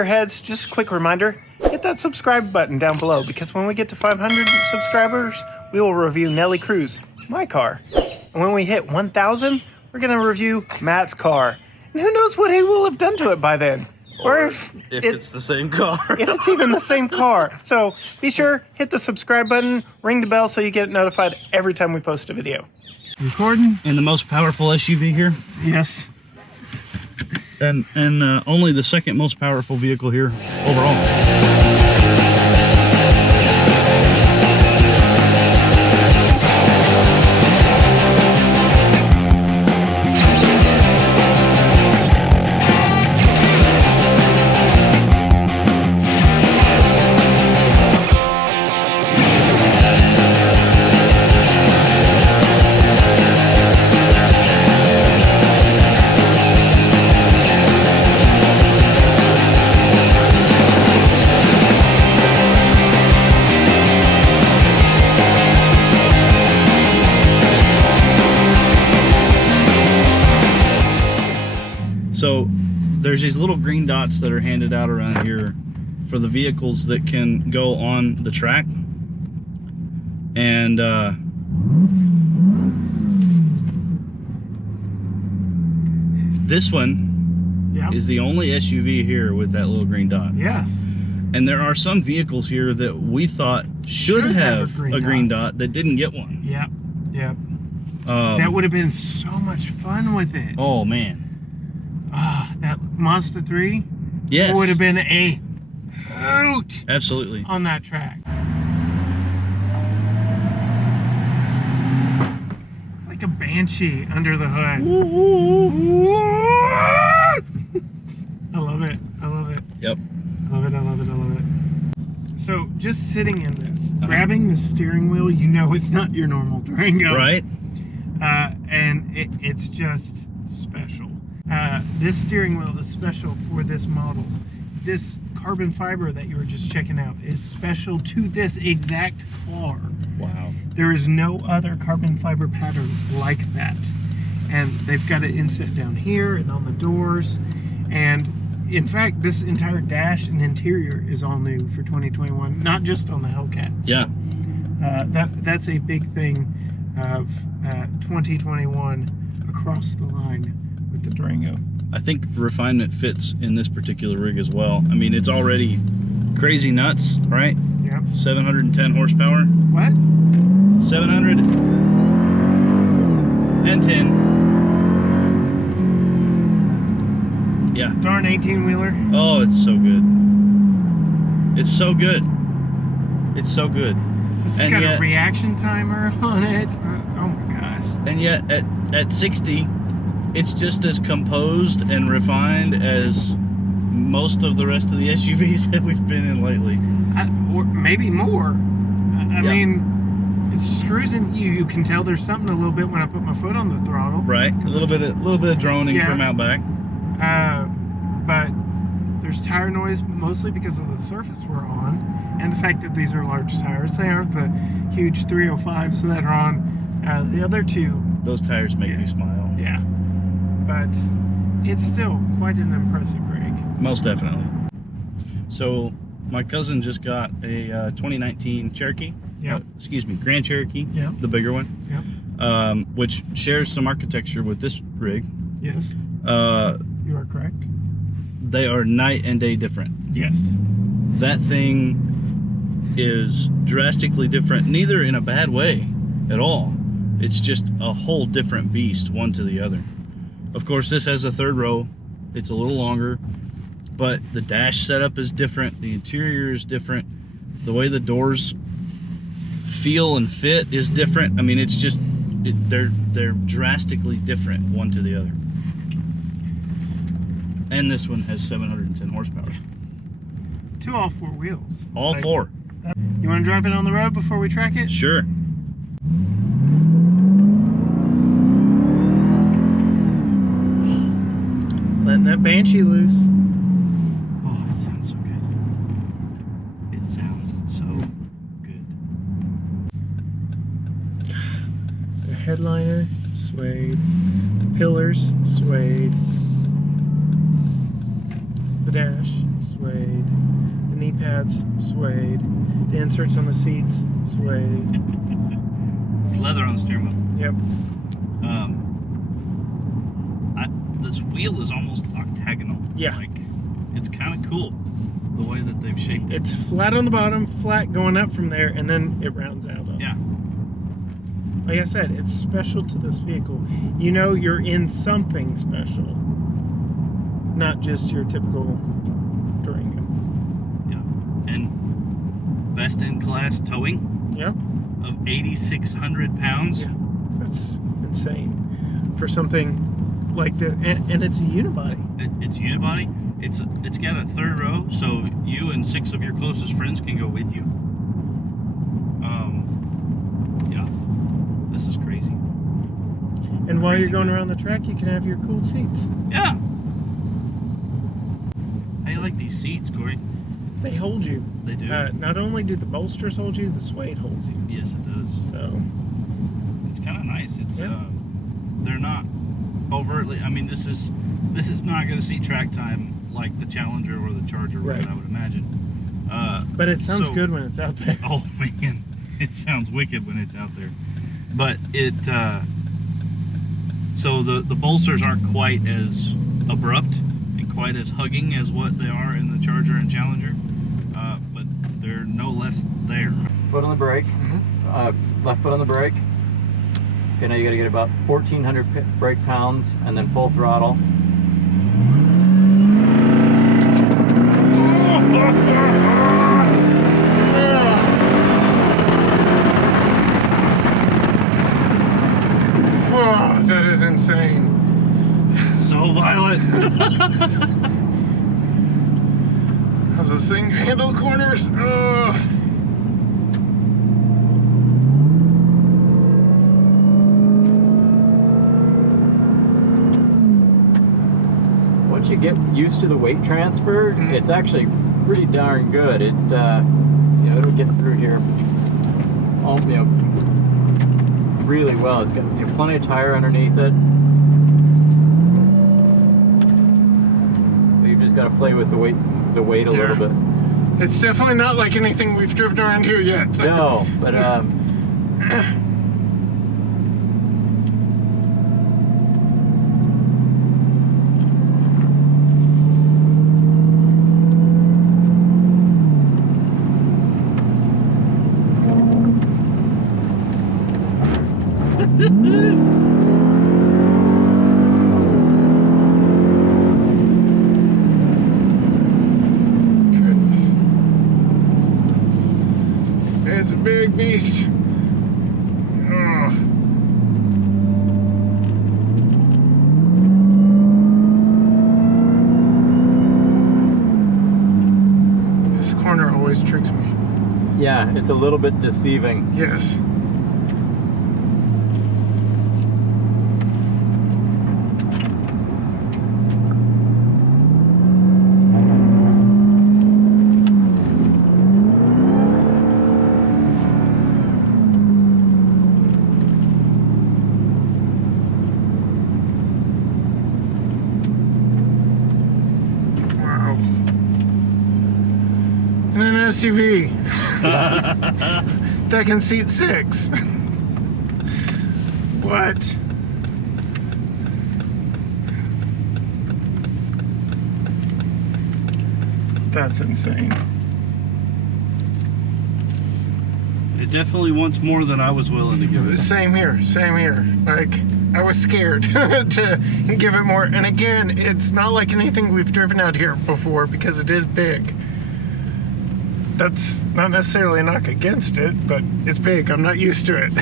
gearheads, just a quick reminder, hit that subscribe button down below because when we get to 500 subscribers, we will review Nelly Cruz, my car. And when we hit 1,000, we're going to review Matt's car. And who knows what he will have done to it by then. Or if it's the same car. If it's even the same car. So be sure, hit the subscribe button, ring the bell so you get notified every time we post a video. Recording. And the most powerful SUV here. Yes. And only the second most powerful vehicle here overall. So there's these little green dots that are handed out around here for the vehicles that can go on the track. And this one is the only SUV here with that little green dot. Yes. And there are some vehicles here that we thought should have a green dot that didn't get one. Yep. Yep. That would have been so much fun with it. Oh man. That Mazda 3 would have been a hoot. Absolutely. On that track. It's like a Banshee under the hood. I love it. I love it. Yep. I love it. I love it. I love it. So just sitting in this, grabbing the steering wheel, you know it's not your normal Durango. Right. And it's just special. This steering wheel is special for this model. This carbon fiber that you were just checking out is special to this exact car. Wow. There is no other carbon fiber pattern like that. And they've got it inset down here and on the doors. And in fact, this entire dash and interior is all new for 2021, not just on the Hellcats. Yeah. That's a big thing of 2021 across the line with the Durango. I think refinement fits in this particular rig as well. I mean, it's already crazy nuts, right? Yep. 710 horsepower. What? 710. Yeah. Darn 18-wheeler. Oh, it's so good. It's so good. It's so good. This has got a reaction timer on it. Oh my gosh. And yet at 60, it's just as composed and refined as most of the rest of the SUVs that we've been in lately. Or maybe more. I mean, it's just cruising. You can tell there's something a little bit when I put my foot on the throttle. Right. A little bit of droning from out back. But there's tire noise mostly because of the surface we're on and the fact that these are large tires. They aren't the huge 305s that are on the other two. Those tires make me smile. Yeah. But it's still quite an impressive rig. Most definitely. So my cousin just got a 2019 Cherokee. Yep. Excuse me, Grand Cherokee. Yep. The bigger one. Yep. Which shares some architecture with this rig. Yes. You are correct. They are night and day different. Yes. That thing is drastically different, neither in a bad way at all. It's just a whole different beast, one to the other. Of course, this has a third row. It's a little longer, but the dash setup is different. The interior is different. The way the doors feel and fit is different. I mean, it's just, they're drastically different, one to the other. And this one has 710 horsepower. To all four wheels. All four. You want to drive it on the road before we track it? Sure. Letting that Banshee loose. Oh, it sounds so good. It sounds so good. The headliner, suede. The pillars, suede. The dash, suede. suede. The knee pads, suede. The inserts on the seats, suede. It's leather on the steering wheel. Yep. This wheel is almost octagonal. Yeah. Like, it's kind of cool the way that they've shaped it. It's flat on the bottom, flat going up from there, and then it rounds out. Yeah. Like I said, it's special to this vehicle. You know you're in something special, not just your typical Durango. Yeah. And best in class towing Yep. of 8,600 pounds. Yeah. That's insane for something like that, and it's a unibody. It's unibody. It's got a third row, so you and 6 of your closest friends can go with you. Yeah, this is crazy. And while you're going around the track, you can have your cooled seats. Yeah. I like these seats, Corey. They hold you. They do. Not only do the bolsters hold you, the suede holds you. Yes, it does. So It's kind of nice. It's Yeah. they're not overtly. I mean, this is not going to see track time like the Challenger or the Charger, Right. I would imagine. but it sounds So- good when it's out there. Oh man, it sounds wicked when it's out there. But it so the bolsters aren't quite as abrupt and quite as hugging as what they are in the Charger and Challenger, but they're no less there. Foot on the brake, left foot on the brake. Okay, now you got to get about 1,400 brake pounds and then full throttle. Oh, that is insane. So violent. How's this thing handle corners? Once you get used to the weight transfer, it's actually pretty darn good. It, you know, it'll get through here, you know, really well. It's got, you know, plenty of tire underneath it. You've just got to play with the weight a little bit. It's definitely not like anything we've driven around here yet. No, but Goodness. It's a big beast. Oh. This corner always tricks me. yeah, it's a little bit deceiving. Yes. Wow. And an SUV that can seat 6. What? That's insane. It definitely wants more than I was willing to give it. Same here, same here. Like, I was scared to give it more. And again, it's not like anything we've driven out here before because it is big. That's not necessarily a knock against it, but it's big. I'm not used to it.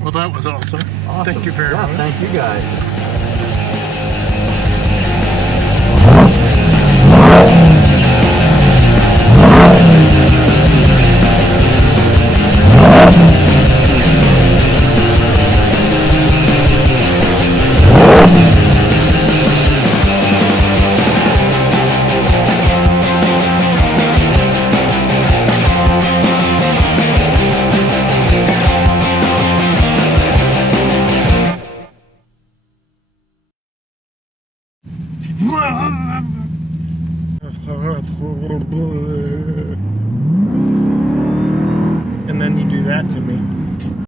Well, that was awesome. Awesome. Thank you very Yeah, much. thank you guys. And then you do that to me.